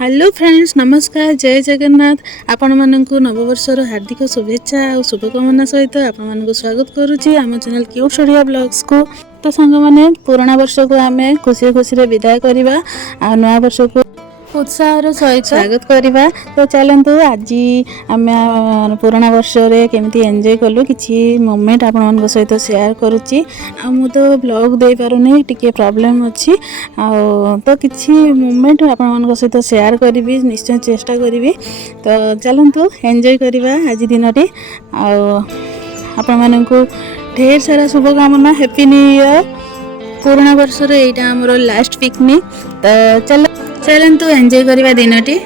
Hello friends, नमस्कार। जय जगन्नाथ। आपण मानकु नववर्षर हार्दिक शुभेच्छा और शुभकामना सहित आपण मानकु स्वागत करुच्ची आम चैनल क्यूट ओडिया ब्लॉग्स को। तो सांग माने पुराना वर्ष को आमे खुशी खुशी रे विदाय करिबा आ नया वर्ष को उत्साह सहित स्वागत करवा। तो चलतु आज आम पुराना वर्ष रे केमती एंजॉय कलु किछि मोमेंट आपण मन सहित शेयर करुच्ची। आ मु तो ब्लॉग दे पारुनी, टिके प्रॉब्लम अछि आ तो किछि मोमेंट आपण मन सहित शेयर करिवि, निश्चय चेष्टा करिवि। तो चलतु एंजॉय करवा आज दिनटी। आ आपण मानकु ढेर सारा शुभकामना, हैप्पी न्यू ईयर। पुराना वर्ष रे एटा हमरो लास्ट पिकनिक। तो चलतु एंजॉय करवा दिनटी।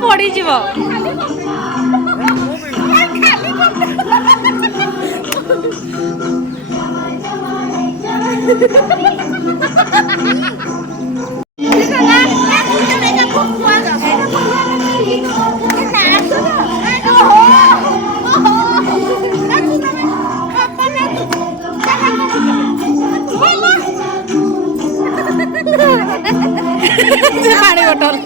पड़ी जीव पानी बोतल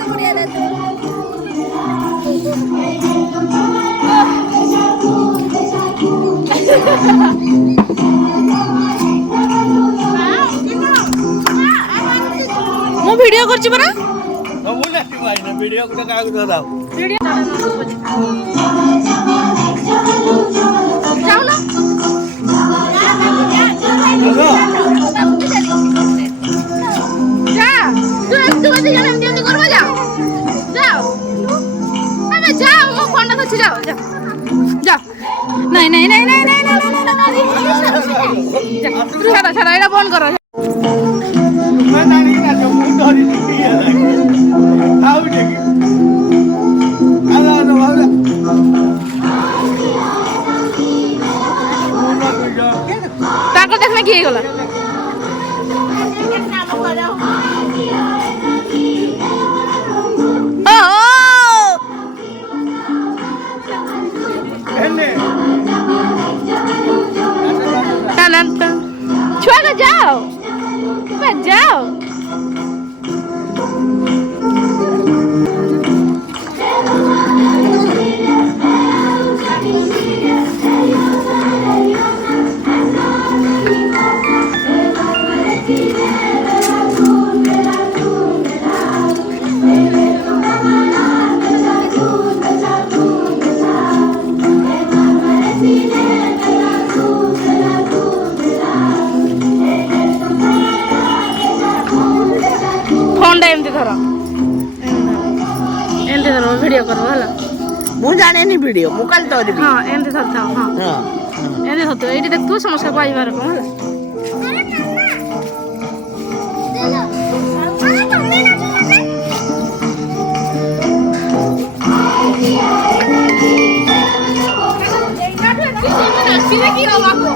मु वीडियो करछि बरा मु लाठी माइना वीडियो को का को दाओ वीडियो जाओ ना जा तू बजे जाने हम तो करवा जाओ जाओ अबे जाओ मो फोन तो जाओ जाओ जाओ नहीं नहीं नहीं नहीं नहीं छाड़ा छाड़ा एटा बंद करो मैं नानी ना जो मुंह धरी दिखी है आओ देखी आला ना वाला ताको देखने की गला छुआ जाओ जाओ वीडियो करो हला मु जाने नी वीडियो मु कल तोरी हां एंते था हां हां एंते होतो एटी देख तू समस्या पाई बार को हला की रवा को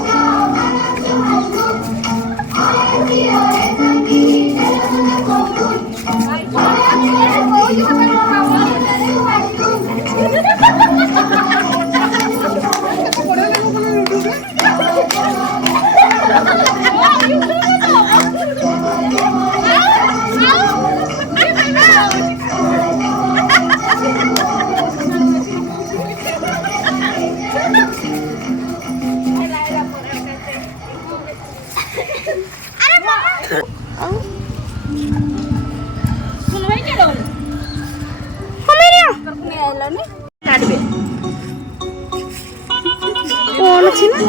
ଅଛି ନା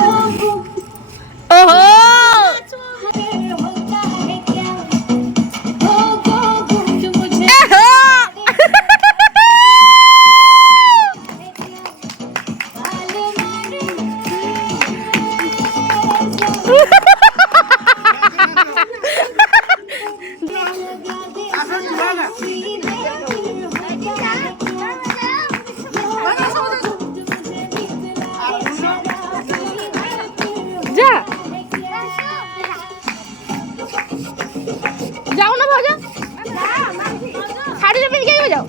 ଓହୋ जा जाओ ना भाजा साड़ी पे क्या जाओ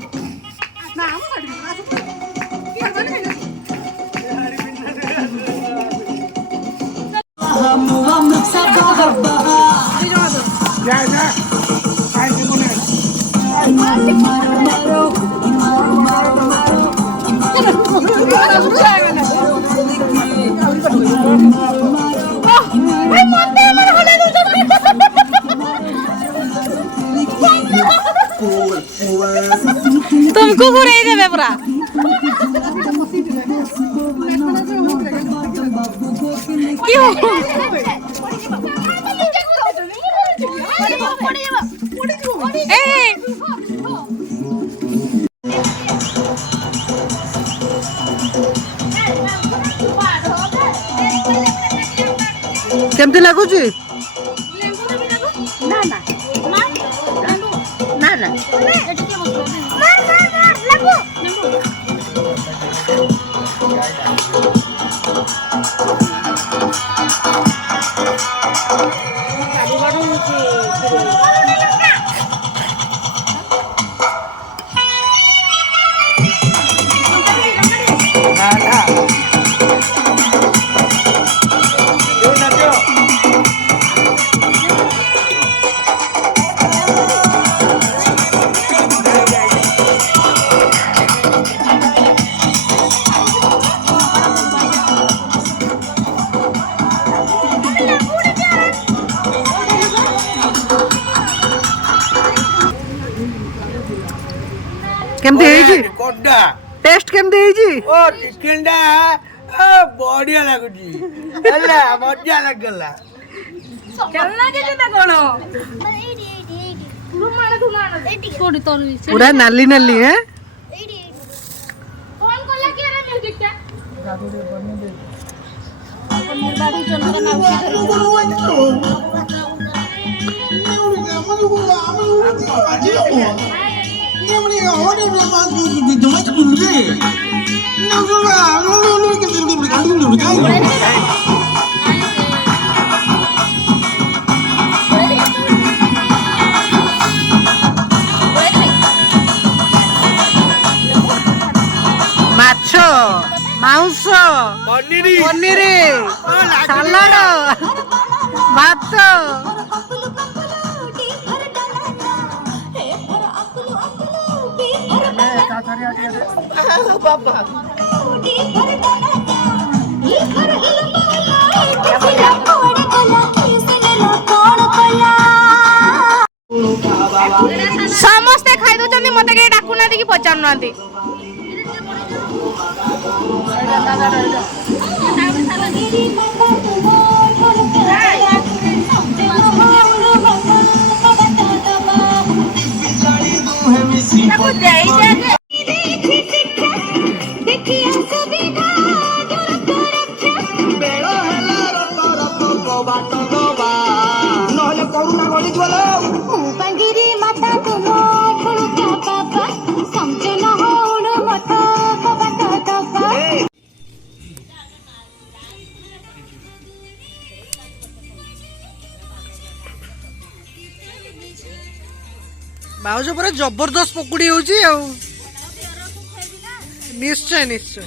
तुमको घुराई देवे पूरा क्यों केमती लगुच ना ना ना ना केमती है टेस्ट केमती है ओ चिकन टा बढ़िया लगुची ହେଲା ମଜା ଲାଗିଲା चलना के जता कोन कोडी तोर पूरा नाली नाली है फोन कोला के रे म्यूजिक टा निर्बाड़ी चंद्र माछ मांस पनीर पनीर सलाड भात समस्ते खाई दउछन्ती मते के डाकु ना देखि पचानु नांती बाउज पूरा जबरदस्त पकुड़ी होची निश्चय निश्चय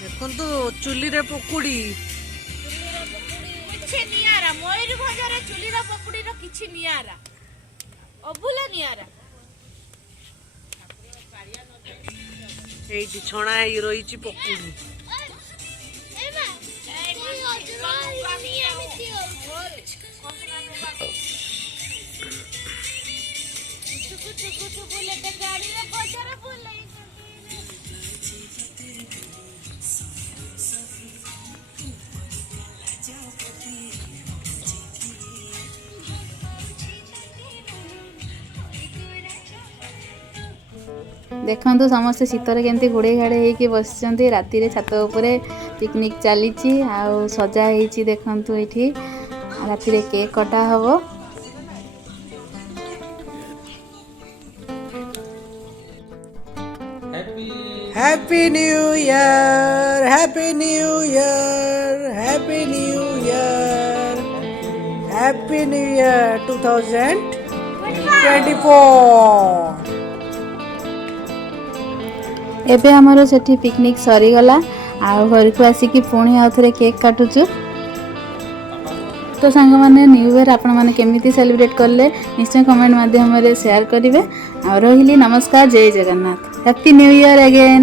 देखो तो चुली रे पकुड़ी किछि नियारा मयूरभंज रे चुली रे पकुड़ी रो किछि नियारा अबुला नियारा एइटी छणा ही रही पकुड़ी देखंतु समस्ते शीतर केमती घोड़े घाड़े होइके बसिचंती राति रे छात उपरे पिकनिक चलीची आउ सजा ହେଇची देखंतु एठी राति रे केक कटा हबो happy new year happy new year happy new year happy new year 2024 एबे हमरो सेठी पिकनिक सरी गला आ घर को आसिकी पुणी आउ थरे केक काटुचु तो सांग माने न्यू ईयर आपण माने केमिति सेलिब्रेट करले निश्चय कमेंट माध्यम रे शेयर करिवे आ रहिली नमस्कार जय Jagannath happy new year again.